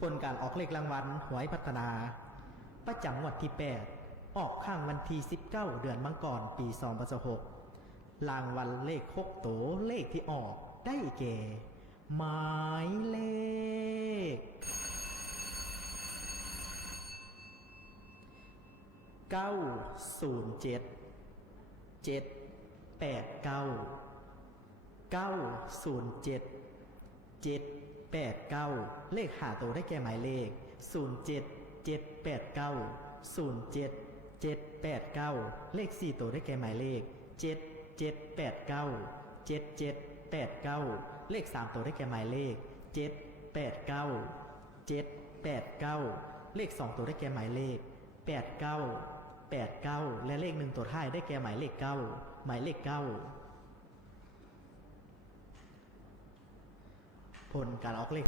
ผลการออกเลขรางวัลหวยพัฒนาประจำงวดที่8ออกข้างวันที่19เดือนมังกรปี2026รางวัลเลข6ตัวเลขที่ออกได้แก่หมายเลข907 789 907 789เลข5ตัวได้แก่หมายเลข07 789 07 789เลข4ตัวได้แก่หมายเลข7789 7789เลข3ตัวได้แก่หมายเลข789 789เลข2ตัวได้แก่หมายเลข89 และเลข1ตัวท้ายได้แก่หมายเลข9หมายเลข9ผลการออกเลข